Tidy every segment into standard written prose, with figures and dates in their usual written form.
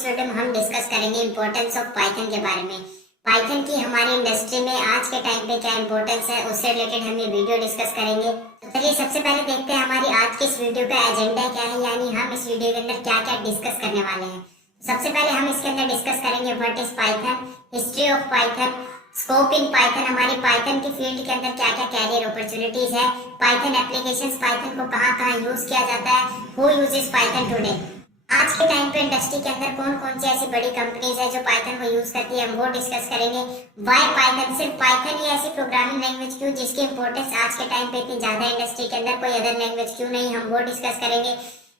इस वीडियो में हम डिस्कस करेंगे इम्पोर्टेंस ऑफ पाइथन के बारे में। पाइथन की हमारी इंडस्ट्री में आज के टाइम पे क्या इम्पोर्टेंस है, उससे रिलेटेड हम ये वीडियो डिस्कस करेंगे। तो चलिए सबसे पहले देखते हैं हमारी आज के इस वीडियो का एजेंडा क्या है, यानी हम इस वीडियो के अंदर क्या क्या डिस्कस करने वाले हैं। सबसे पहले हम इसके अंदर डिस्कस करेंगे what is Python, history of Python, scope in Python, हमारी पाइथन की फील्ड के अंदर क्या क्या कैरियर अपॉर्चुनिटीज है, पाइथन एप्लीकेशंस, पाइथन को कहाँ कहाँ यूज किया जाता है, हु यूजेस पाइथन टुडे। आज के टाइम पे इंडस्ट्री के अंदर कौन कौन सी ऐसी बड़ी कंपनीज है जो पाइथन को यूज करती है, हम वो डिस्कस करेंगे। व्हाई पाइथन, सिर्फ पाइथन ही ऐसी प्रोग्रामिंग लैंग्वेज क्यों जिसकी इंपॉर्टेंस आज के टाइम पे इतनी ज्यादा इंडस्ट्री के अंदर, कोई अदर लैंग्वेज क्यों नहीं, हम वो डिस्कस करेंगे।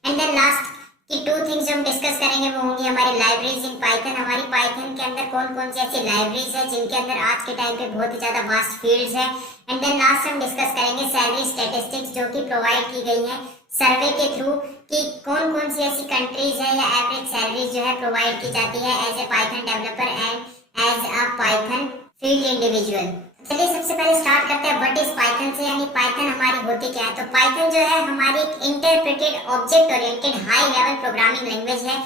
एंड देन लास्ट की टू थिंग्स जो हम डिस्कस करेंगे वो होंगी हमारी लाइब्रेरीज इन पाइथन। हमारी पाइथन के अंदर कौन कौन सी ऐसी लाइब्रेरीज है जिनके अंदर आज के टाइम पे बहुत ही ज्यादा वास्ट फील्ड्स है। एंड देन लास्ट हम डिस्कस करेंगे सैलरी स्टैटिस्टिक्स जो कि प्रोवाइड की गई है सर्वे के थ्रू कि कौन कौन सी ऐसी कंट्रीज है या एवरेज सैलरीज जो है प्रोवाइड की जाती है as a Python developer and as a Python field individual. चलिए सबसे पहले स्टार्ट करते हैं व्हाट इज पाइथन से, यानी पाइथन हमारी होती क्या है। तो पाइथन जो है हमारी एक interpreted object oriented high level programming language है।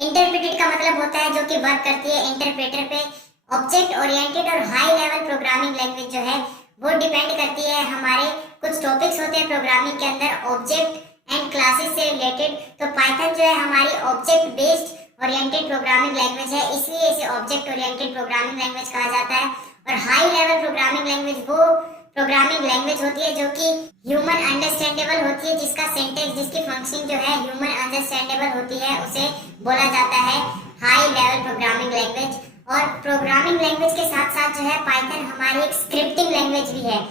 इंटरप्रेटेड का मतलब होता है जो कि वर्क करती है इंटरप्रेटर पे। ऑब्जेक्ट ओरिएंटेड और हाई लेवल प्रोग्रामिंग लैंग्वेज जो है वो डिपेंड करती है, हमारे कुछ टॉपिक्स होते हैं प्रोग्रामिंग के अंदर ऑब्जेक्ट एंड क्लासेस से रिलेटेड। तो पाइथन जो है हमारी object based oriented programming language है, इसलिए इसे ऑब्जेक्ट ओरिएंटेड प्रोग्रामिंग लैंग्वेज कहा जाता है। और हाई लेवल प्रोग्रामिंग लैंग्वेज वो प्रोग्रामिंग लैंग्वेज होती है जो कि ह्यूमन अंडरस्टैंडेबल होती है, जिसका सिंटैक्स, जिसकी फंक्शनिंग जो है ह्यूमन अंडरस्टैंडेबल होती है, उसे बोला जाता है हाई लेवल प्रोग्रामिंग लैंग्वेज। और प्रोग्रामिंग लैंग्वेज के साथ साथ जो है पाइथन हमारी एक स्क्रिप्टिंग लैंग्वेज भी है।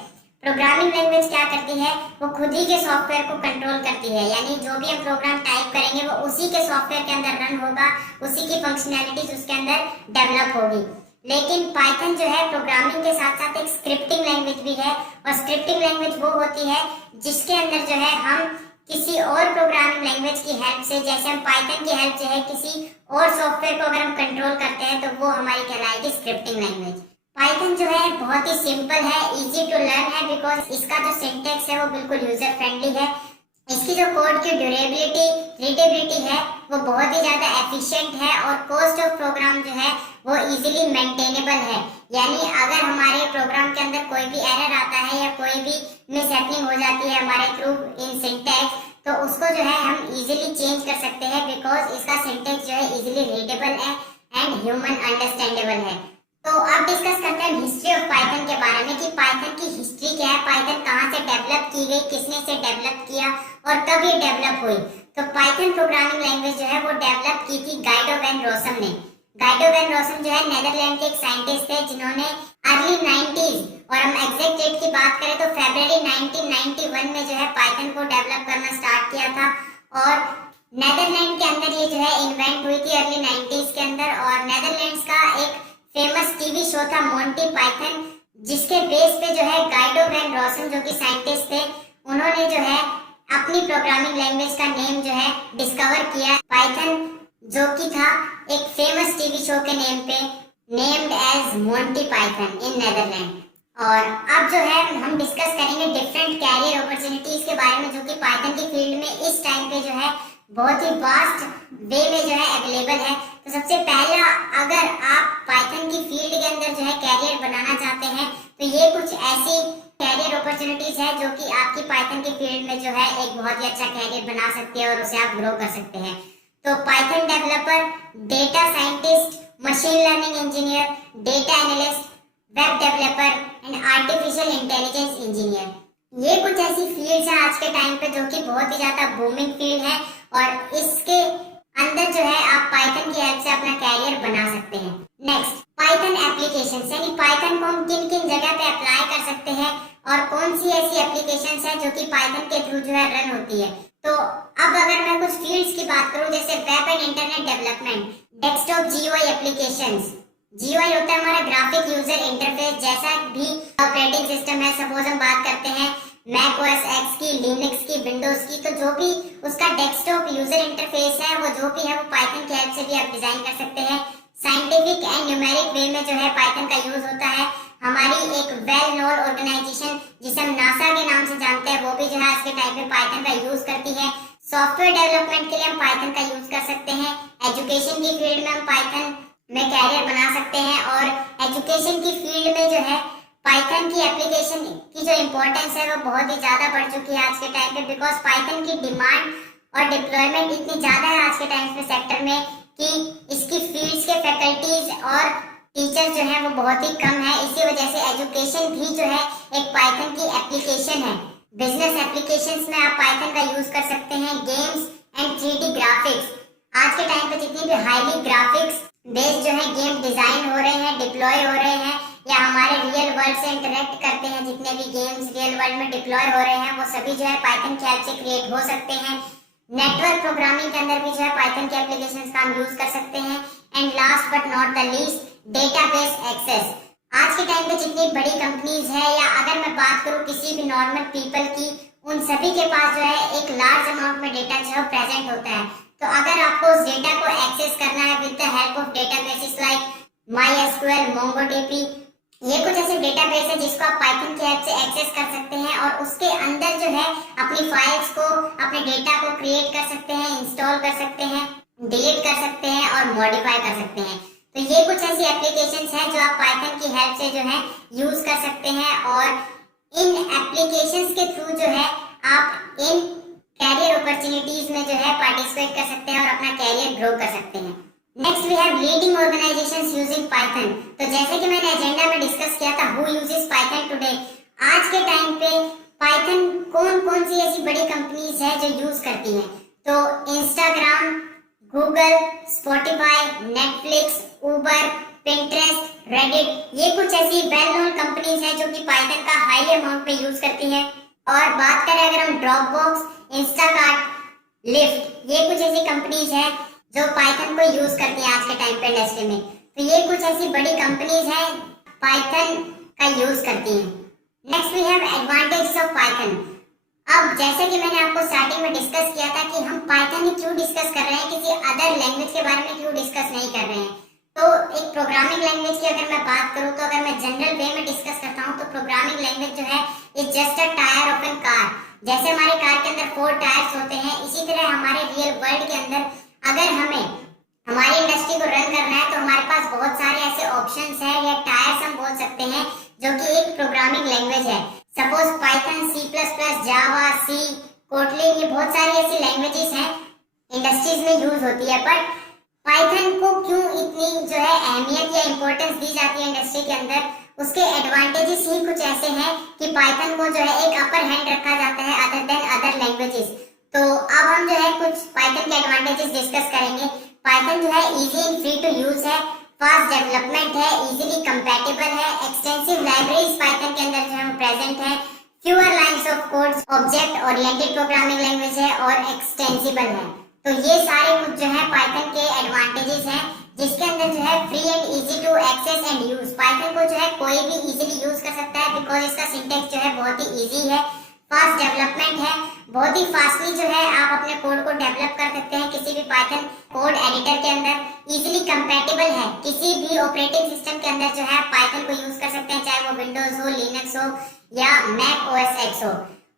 प्रोग्रामिंग लैंग्वेज क्या करती है, वो खुद ही के सॉफ्टवेयर को कंट्रोल करती है, यानी जो भी हम प्रोग्राम टाइप करेंगे वो उसी के सॉफ्टवेयर के अंदर रन होगा, उसी की फंक्शनैलिटीज उसके अंदर डेवलप होगी। लेकिन पाइथन जो है प्रोग्रामिंग के साथ साथ एक स्क्रिप्टिंग लैंग्वेज भी है। और स्क्रिप्टिंग लैंग्वेज वो होती है जिसके अंदर जो है हम किसी और प्रोग्रामिंग लैंग्वेज की हेल्प से, जैसे हम पाइथन की हेल्प से है किसी और सॉफ्टवेयर को अगर हम कंट्रोल करते हैं तो वो हमारी कहलाएगी स्क्रिप्टिंग लैंग्वेज। पाइथन जो है बहुत ही सिंपल है, इजी टू लर्न है, बिकॉज इसका जो सिंटैक्स है वो बिल्कुल यूजर फ्रेंडली है। इसकी जो कोड की ड्यूरेबिलिटी, रीडेबिलिटी है वो बहुत ही ज्यादा एफिशिएंट है। और कॉस्ट ऑफ प्रोग्राम जो है वो इजीली मेंटेनेबल है, यानी अगर हमारे प्रोग्राम के अंदर कोई भी एरर आता है या कोई भी मिसहैपनिंग हो जाती है हमारे थ्रू इन सिंटैक्स, तो उसको जो है हम इजीली चेंज कर सकते हैं, बिकॉज इसका सिंटैक्स जो है इजीली रीडेबल है एंड ह्यूमन अंडरस्टैंडेबल है। तो अब डिस्कस करते हैं हिस्ट्री ऑफ पाइथन के बारे में कि पाइथन की हिस्ट्री क्या है, पाइथन कहाँ से डेवलप की गई, किसने से डेवलप किया और कब ये डेवलप हुई। तो पाइथन प्रोग्रामिंग लैंग्वेज जो है वो डेवलप की थी गाइडो वैन रोसम ने। गाइडो वैन रोसम जो है नेदरलैंड के एक साइंटिस्ट थे जिन्होंने अर्ली 90s, और हम एग्जैक्ट डेट की बात करें तो फरवरी 1991 में जो है पाइथन को डेवलप करना स्टार्ट किया था। और नेदरलैंड के अंदर ये जो है इन्वेंट हुई थी अर्ली 90s के अंदर। और नेदरलैंड्स का एक फेमस टीवी शो था मोंटी पाइथन, जिसके बेस पे जो है गाइडो वैन रोसम जो कि साइंटिस्ट थे, उन्होंने जो है अपनी प्रोग्रामिंग लैंग्वेज का नेम जो है डिस्कवर किया पाइथन, जो कि था एक फेमस टीवी शो के नेम पे, नेम्ड एज मोंटी पाइथन इन नेदरलैंड। और अब जो है हम डिस्कस करेंगे डिफरेंट कैरियर अपॉर्चुनिटीज के बारे में जो कि पाइथन की फील्ड में इस टाइम पे जो है बहुत ही वास्ट वे में जो है अवेलेबल है। तो सबसे पहला, अगर आप पाइथन की फील्ड के अंदर जो है कैरियर बनाना चाहते हैं तो ये कुछ ऐसी कैरियर अपॉर्चुनिटीज है जो कि आपकी पाइथन की फील्ड में जो है एक बहुत ही अच्छा कैरियर बना सकती है और उसे आप ग्रो कर सकते हैं। तो Python developer, data scientist, machine learning engineer, data analyst, web developer and artificial intelligence engineer, ये कुछ ऐसी फील्ड्स हैं आज के टाइम पे जो कि बहुत ही ज्यादा बूमिंग फील्ड है। और इसके अंदर जो है आप पाइथन की हेल्प से अपना कैरियर बना सकते हैं। नेक्स्ट, पाइथन एप्लीकेशंस, यानी पाइथन को हम किन किन जगह पे अप्लाई कर सकते हैं और कौन सी ऐसी एप्लीकेशंस है जो कि पाइथन के थ्रू जो है रन होती है। तो अब अगर मैं कुछ फील्ड्स की बात करूं, जैसे web and internet development, desktop GUI applications. GUI होता है हमारा ग्राफिक यूजर इंटरफेस, जैसा भी ऑपरेटिंग सिस्टम है, सपोज हम बात करते हैं मैक ओएस एक्स की, लिनक्स की, विंडोज की, तो जो भी उसका डेस्कटॉप यूजर इंटरफेस है वो जो भी है वो पाइथन की हेल्प से भी आप डिजाइन कर सकते हैं। साइंटिफिक एंड न्यूमेरिक वे में जो है पाइथन का यूज होता है। हमारी एक वेल नोन ऑर्गेनाइजेशन जिसे हम नासा के नाम से जानते हैं वो भी जो है आज के टाइम पे पाइथन का यूज करती है। सॉफ्टवेयर डेवलपमेंट के लिए हम पाइथन का यूज कर सकते हैं। एजुकेशन की फील्ड में हम पाइथन में कैरियर बना सकते हैं और एजुकेशन की फील्ड में जो है पाइथन की एप्लीकेशन की जो इम्पोर्टेंस है वो बहुत ही ज्यादा बढ़ चुकी है आज के टाइम पे, बिकॉज पाइथन की डिमांड और डिप्लॉयमेंट इतनी ज्यादा है आज के टाइम पे सेक्टर में कि इसकी फील्ड्स के फैकल्टीज और टीचर जो है वो बहुत ही कम है। इसी वजह से एजुकेशन भी जो है एक पाइथन की एप्लीकेशन है। बिजनेस एप्लीकेशंस में आप पाइथन का यूज कर सकते हैं। गेम्स एंड 3D ग्राफिक्स, आज के टाइम पे जितनी भी हाईली ग्राफिक्स बेस्ड जो है गेम डिजाइन हो रहे हैं, डिप्लॉय हो रहे हैं या हमारे रियल वर्ल्ड से इंटरेक्ट करते हैं, जितने भी गेम्स रियल वर्ल्ड में डिप्लॉय हो रहे हैं वो सभी जो है पाइथन की हेल्प से क्रिएट हो सकते हैं। नेटवर्क प्रोग्रामिंग के अंदर भी जो है पाइथन के एप्लीकेशंस का हम यूज कर सकते हैं। And last but not the least, database access. आज के टाइम पे जितनी बड़ी कंपनीज है या अगर मैं बात करूं किसी भी नॉर्मल पीपल की, उन सभी के पास जो है एक लार्ज अमाउंट में डेटा जो है प्रेजेंट होता है। तो अगर आपको उस डेटा को एक्सेस करना है with the help of databases like MySQL, MongoDB, ये कुछ ऐसे डेटाबेस है जिसको आप पाइथन की हेल्प से एक्सेस कर सकते हैं और उसके अंदर जो है अपनी फाइल्स को, अपने डेटा को क्रिएट कर सकते हैं, इंस्टॉल कर सकते हैं, डिलीट कर सकते हैं और मॉडिफाई कर सकते हैं। तो ये कुछ ऐसी एप्लीकेशंस हैं जो आप पाइथन की हेल्प से जो है यूज कर सकते हैं और इन एप्लीकेशंस के थ्रू जो है आप इन कैरियर अपॉर्चुनिटीज में जो है पार्टिसिपेट कर सकते हैं और अपना कैरियर ग्रो कर सकते हैं। Next we have leading organisations using Python. तो जैसे कि मैंने एजेंडा में डिस्कस किया था हु यूजेस पाइथन टुडे, आज के टाइम पे पाइथन कौन कौन सी ऐसी बड़ी कंपनीज है जो यूज करती हैं। तो इंस्टाग्राम, गूगल, स्पॉटिफाई, नेटफ्लिक्स, उबर, पिंटरेस्ट, रेडिट, ये कुछ ऐसी वेल नोन कंपनीज हैं जो कि पाइथन का हाई अमाउंट में यूज करती हैं। और बात करें अगर हम ड्रॉपबॉक्स, इंस्टाकार्ट, लिफ्ट, ये कुछ ऐसी कंपनीज हैं जो पाइथन को यूज करती हैं आज के टाइम पे इंडस्ट्री में। तो ये कुछ ऐसी बड़ी कंपनीज हैं पाइथन का यूज करती हैं। Next we have advantages of Python. अब जैसे कि मैंने आपको स्टार्टिंग में डिस्कस किया था कि हम पाइथन ही क्यों डिस्कस कर रहे हैं, किसी अदर लैंग्वेज के बारे में क्यों डिस्कस नहीं कर रहे हैं। तो एक प्रोग्रामिंग लैंग्वेज की अगर मैं बात करूं तो अगर मैं जनरल वे में डिस्कस करता हूं तो प्रोग्रामिंग लैंग्वेज जो है is just a tyre of an car. जैसे हमारे कार के अंदर 4 टायर्स होते हैं, इसी तरह हमारे रियल वर्ल्ड के अंदर अगर हमें हमारी इंडस्ट्री को रन करना है तो हमारे पास बहुत सारे ऐसे ऑप्शंस हैं या टायर्स हम बोल सकते हैं जो कि एक प्रोग्रामिंग लैंग्वेज है। सपोज पाइथन, C++, जावा, सी, कोटलिन, ये बहुत सारी ऐसी लैंग्वेजेस हैं इंडस्ट्रीज में यूज होती है। बट पाइथन को क्यों इतनी जो है अहमियत या इंपॉर्टेंस दी जाती है इंडस्ट्री के अंदर, उसके एडवांटेजेस ही कुछ ऐसे हैं कि पाइथन को जो है एक अपर हैंड रखा जाता है अदर देन अदर लैंग्वेजेस। तो अब हम जो है कुछ पाइथन के एडवांटेजेस डिस्कस करेंगे। पाइथन जो है easy and free to use है, फास्ट डेवलपमेंट है, इजीली कंपैटिबल है, एक्सटेंसिव लाइब्रेरीज पाइथन के अंदर जो है प्रेजेंट है, fewer lines of code, object oriented programming language है और एक्सटेंसिबल है। तो ये सारे कुछ जो है पाइथन के एडवांटेजेस हैं जिसके अंदर जो है free and easy to access and use. Python को जो है कोई भी इजीली यूज कर सकता है बिकॉज इसका सिंटैक्स जो है बहुत ही इजी है, फास्ट डेवलपमेंट है, बहुत ही फास्टली जो है आप अपने कोड को डेवलप कर सकते हैं किसी भी पाइथन कोड एडिटर के अंदर, इजीली कंपैटिबल है, किसी भी ऑपरेटिंग सिस्टम के अंदर जो है पाइथन को यूज कर सकते हैं, चाहे वो विंडोज हो, लिनक्स हो या मैक OS X हो।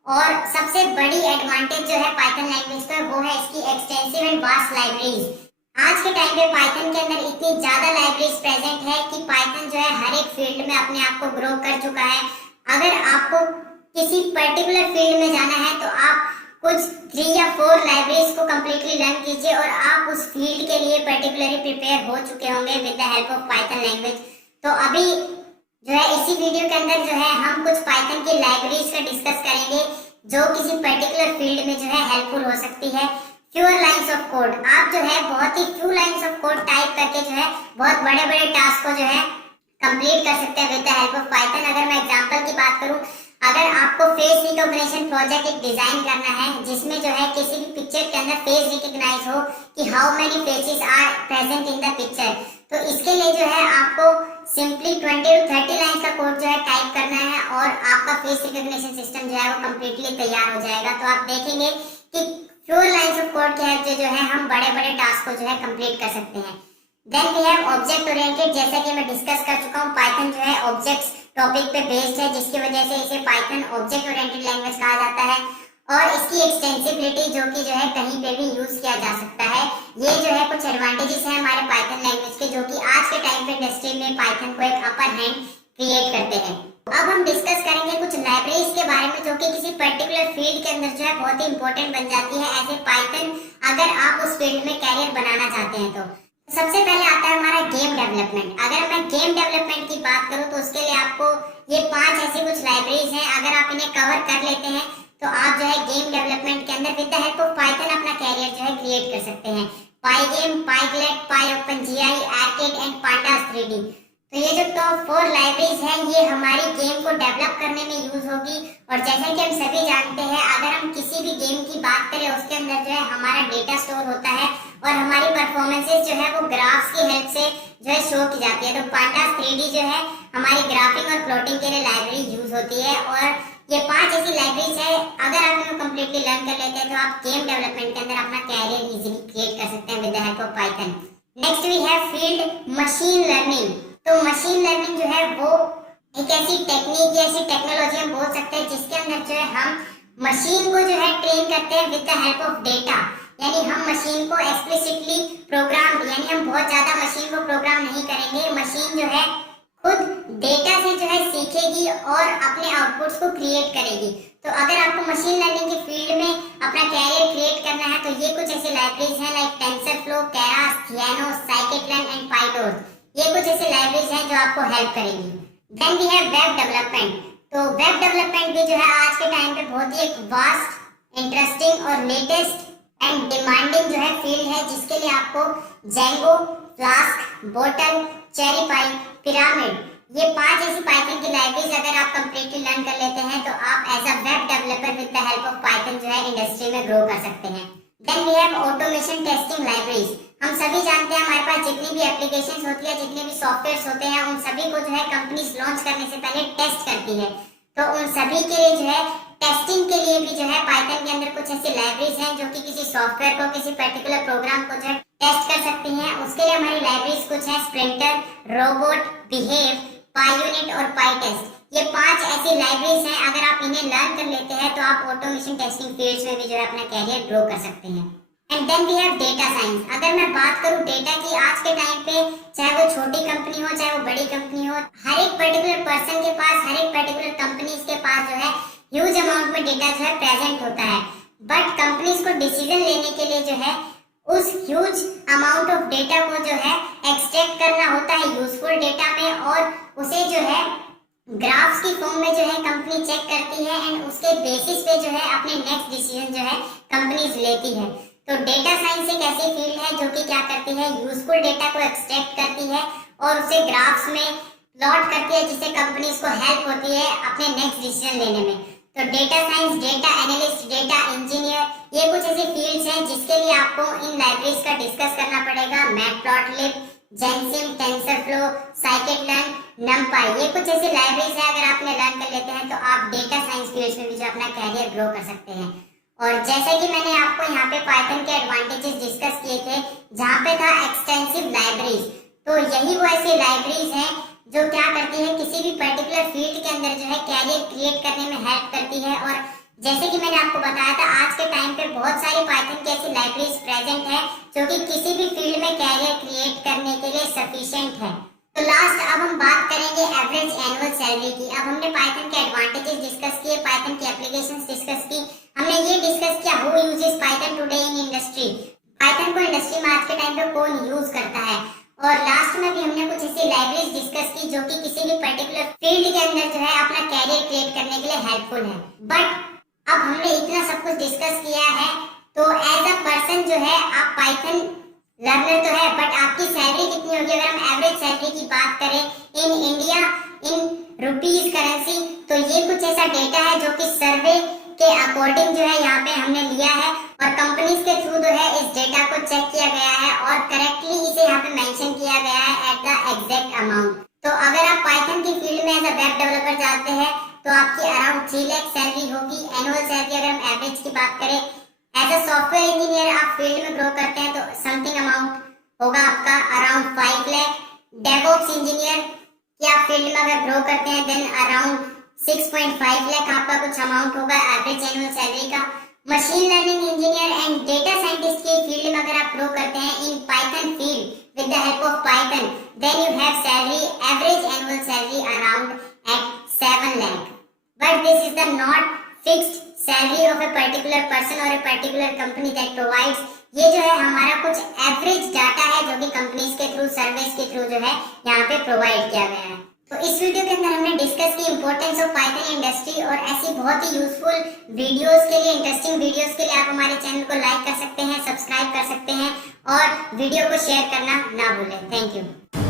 और सबसे बड़ी एडवांटेज जो है पाइथन लैंग्वेज का वो है इसकी एक्सटेंसिव एंड वास्ट लाइब्रेरीज। आज के टाइम पे पाइथन के अंदर इतनी ज्यादा लाइब्रेरीज प्रेजेंट है कि पाइथन जो है हर एक फील्ड में अपने आप को ग्रो कर चुका है। अगर आपको किसी पर्टिकुलर फील्ड में जाना है तो आप कुछ 3 या 4 लाइब्रेरीज को कंप्लीटली लर्न कीजिए और आप उस फील्ड के लिए पर्टिकुलरली प्रिपेयर हो चुके होंगे with the help of Python language. तो अभी जो है इसी वीडियो के अंदर जो है हम कुछ पाइथन की लाइब्रेरीज का डिस्कस करेंगे जो किसी पर्टिकुलर फील्ड में जो है हेल्पफुल हो सकती है। फ्यूअर लाइंस ऑफ कोड, आप जो है बहुत ही few lines of code type करके जो है बहुत बड़े बड़े टास्क को जो है कंप्लीट कर सकते हैं with the help of Python. अगर मैं एग्जांपल की बात करूं, अगर आपको फेस रिकॉग्निशन प्रोजेक्ट एक डिजाइन करना है जिसमें जो है किसी भी पिक्चर के अंदर फेस रिकॉग्नाइज हो कि how many faces are present in the picture, तो इसके लिए जो है आपको सिंपली 20 to 30 लाइंस का कोड जो है टाइप करना है और आपका फेस रिकॉग्निशन सिस्टम जो है वो कंप्लीटली तैयार हो जाएगा। तो आप देखेंगे कि फ्यूअर लाइंस ऑफ कोड के हेल्प से जो है हम बड़े बड़े टास्क को जो है कंप्लीट कर सकते हैं। Then we have object oriented, जैसा कि मैं डिस्कस कर चुका हूं, पाइथन जो है ऑब्जेक्ट्स टॉपिक पे बेस्ड है जिसकी वजह से इसे पाइथन ऑब्जेक्ट ओरिएंटेड लैंग्वेज कहा जाता है। और इसकी एक्सटेंसिबिलिटी जो कि जो है कहीं पे भी यूज किया जा सकता है। ये जो है कुछ एडवांटेजेस हैं हमारे पाइथन लैंग्वेज के, जो कि आज के टाइम पे इंडस्ट्री में पाइथन को एक अपर हैंड क्रिएट करते हैं। अब हम डिस्कस करेंगे कुछ लाइब्रेरीज के बारे में जो कि किसी पर्टिकुलर फील्ड के अंदर जो है बहुत ही इंपॉर्टेंट बन जाती है एज ए पाइथन, अगर आप उस फील्ड में कैरियर बनाना चाहते हैं तो। सबसे पहले आता है हमारा गेम डेवलपमेंट। अगर मैं गेम डेवलपमेंट की बात करूं तो उसके लिए आपको ये 5 ऐसी कुछ लाइब्रेरीज हैं, अगर आप इन्हें कवर कर लेते हैं तो आप जो है गेम डेवलपमेंट के अंदर with the help of Python अपना कैरियर जो है क्रिएट कर सकते हैं। पाइगेम, पाइग्लेट, पाइओपनजीआई, आर्केड एंड पांडास 3D। तो ये जो टॉप 4 लाइब्रेरीज हैं ये हमारी गेम को डेवलप करने में यूज होगी। और जैसा कि हम सभी जानते हैं, अगर हम किसी भी गेम की बात करें उसके अंदर जो है हमारा डेटा स्टोर होता है और हमारी परफॉर्मेंसेस जो है वो ग्राफ्स की हेल्प से जो है शो की जाती है। तो पांडास 3D जो है हमारी ग्राफिंग और प्लॉटिंग के लिए लाइब्रेरी यूज होती है। और ये 5 ऐसी लाइब्रेरीज है, अगर आप इनको कंप्लीटली लर्न कर लेते हैं तो आप गेम डेवलपमेंट के अंदर अपना कैरियर इजीली क्रिएट कर सकते हैं with the help of Python. Next we have field machine learning. तो मशीन लर्निंग जो है वो एक ऐसी टेक्निक या ऐसी टेक्नोलॉजी हम बोल सकते हैं जिसके अंदर जो है हम मशीन को जो है ट्रेन करते हैं with the help of data. यानी हम मशीन को एक्सप्लिसिटली प्रोग्राम, यानी हम बहुत ज्यादा मशीन को प्रोग्राम नहीं करेंगे, मशीन जो है खुद डेटा से जो है सीखेगी और अपने आउटपुट्स को क्रिएट करेगी। तो अगर आपको मशीन लर्निंग की फील्ड में अपना कैरियर क्रिएट करना है तो ये कुछ ऐसी लाइब्रेरीज हैं like TensorFlow, Keras, Theano, scikit-learn and PyTorch. ये कुछ ऐसी लाइब्रेरीज हैं जो आपको हेल्प करेंगी। Then we have web development. तो वेब डेवलपमेंट भी जो है आज के टाइम पे बहुत ही एक वास्ट, इंटरेस्टिंग और लेटेस्ट एंड डिमांडिंग जो है फील्ड है, जिसके लिए आपको जेंगो, फ्लास्क, बोटल, चेरी पाई, पिरामिड, ये 5 ऐसी पाइथन की लाइब्रेरीज अगर आप कंप्लीटली लर्न कर लेते हैं तो आप as a web developer with the help of Python जो है इंडस्ट्री में ग्रो कर सकते हैं। Then we have automation testing libraries. हम सभी जानते हैं हमारे पास जितनी भी एप्लीकेशंस होती है, जितने भी सॉफ्टवेयर्स होते हैं, उन सभी को जो है कंपनीज लॉन्च करने से पहले टेस्ट करती है। तो उन सभी के लिए जो है टेस्टिंग के लिए भी जो है पाइथन के अंदर कुछ ऐसी लाइब्रेरीज हैं जो कि किसी सॉफ्टवेयर को, किसी पर्टिकुलर प्रोग्राम को जो है टेस्ट कर सकती हैं। उसके लिए हमारी लाइब्रेरीज कुछ है स्प्रिंटर, रोबोट, बिहेव, पाईयूनिट और पाईटेस्ट। ये 5 ऐसी लाइब्रेरीज हैं, अगर आप इन्हें लर्न कर लेते हैं तो आप ऑटोमेशन टेस्टिंग फील्ड्स में भी जो है अपना कैरियर ग्रो कर सकते हैं। And then we have data science. अगर मैं बात करूं डेटा की, आज के टाइम पे चाहे वो छोटी कंपनी हो चाहे वो बड़ी कंपनी हो, हर एक पर्टिकुलर पर्सन के पास, हर एक पर्टिकुलर कंपनीज के पास जो है ह्यूज अमाउंट में डेटा जो है प्रेजेंट होता है। बट कंपनीज को डिसीजन लेने के लिए जो है उस ह्यूज अमाउंट ऑफ डेटा को जो है एक्सट्रैक्ट करना होता है यूजफुल डेटा में, और उसे जो है ग्राफ्स की फॉर्म में जो है कंपनी चेक करती है एंड उसके बेसिस पे जो है अपने नेक्स्ट डिसीजन जो है कंपनीज लेती है। तो डेटा साइंस एक ऐसी फील्ड है जो कि क्या करती है, यूजफुल डेटा को एक्सट्रैक्ट करती है और उसे ग्राफ्स में प्लॉट करती है, जिससे कंपनीज को हेल्प होती है अपने नेक्स्ट डिसीजन लेने में। तो data science, data analyst, data engineer, ये कुछ ऐसी फील्ड्स हैं जिसके लिए आपको इन लाइब्रेरीज का डिस्कस करना पड़ेगा। मैटप्लॉटलिब, जेनसिम, टेंसरफ्लो, साइकिट-लर्न, नमपाई, ये कुछ ऐसी लाइब्रेरीज है, अगर आप इन्हें लर्न कर लेते हैं तो आप डेटा साइंस फील्ड्स में भी जो अपना कैरियर ग्रो कर सकते हैं। और जैसे कि मैंने आपको यहाँ पे पाइथन के एडवांटेजेस डिस्कस किए थे, जहाँ पे था एक्सटेंसिव लाइब्रेरीज, तो यही वो ऐसी लाइब्रेरीज हैं जो क्या करती है, किसी भी पर्टिकुलर फील्ड के अंदर जो है कैरियर क्रिएट करने में हेल्प करती है। और जैसे कि मैंने आपको बताया था, आज के टाइम पे बहुत सारी पाइथन की ऐसी लाइब्रेरीज प्रेजेंट है जो कि किसी भी फील्ड में कैरियर क्रिएट करने के लिए सफिशिएंट है। तो लास्ट अब हम बात करेंगे एवरेज एनुअल सैलरी की। अब हमने पाइथन के एडवांटेजेस डिस्कस किए, पाइथन की एप्लीकेशंस डिस्कस की, हमने ये डिस्कस किया who uses Python today in industry, Python को इंडस्ट्री में आज के टाइम पे कौन यूज करता है। और लास्ट में भी हमने कुछ ऐसी लाइब्रेरीज डिस्कस की जो कि किसी भी पर्टिकुलर फील्ड के अंदर जो है अपना कैरियर क्रिएट करने के लिए हेल्पफुल है। बट अब हमने इतना सब कुछ डिस्कस किया है तो एज अ पर्सन जो है आप पाइथन लर्नर तो है, बट आपकी सैलरी कितनी होगी, अगर हम एवरेज सैलरी की बात करें in India in rupees currency, तो ये कुछ ऐसा डेटा है जो कि सर्वे के अकॉर्डिंग जो है यहाँ पे हमने लिया है और कंपनीज के थ्रू जो है इस डेटा को चेक किया गया है और करेक्टली इसे यहाँ पे मेंशन किया गया है एट द एग्जैक्ट अमाउंट। तो अगर आप पाइथन की फील्ड में एज अ वेब डेवलपर जाते हैं तो आपकी अराउंड 3 लाख सैलरी होगी एनुअल सैलरी। अगर हम एवरेज की बात करें, एज अ सॉफ्टवेयर इंजीनियर आप फील्ड में ग्रो करते हैं तो समथिंग अमाउंट होगा आपका अराउंड 5 लाख। डेवऑप्स इंजीनियर की आप फील्ड में अगर ग्रो करते हैं देन अराउंड 6.5 लाख आपका कुछ अमाउंट होगा एवरेज एनुअल सैलरी का। Machine learning engineer and data scientist के फील्ड में अगर आप ग्रो करते हैं in Python field with the help of Python, then you have salary average annual salary around eight 7 lakh। But this is the not fixed salary of a particular person और a particular company that provides. ये जो है हमारा कुछ average data है जो कि companies के थ्रू, सर्विस के थ्रू जो है यहाँ पे प्रोवाइड किया गया है। तो इस वीडियो के अंदर हमने डिस्कस की इंपॉर्टेंस ऑफ पाइथन इंडस्ट्री, और ऐसी बहुत ही यूजफुल वीडियोस के लिए, इंटरेस्टिंग वीडियोस के लिए आप हमारे चैनल को लाइक कर सकते हैं, सब्सक्राइब कर सकते हैं और वीडियो को शेयर करना ना भूलें। Thank you.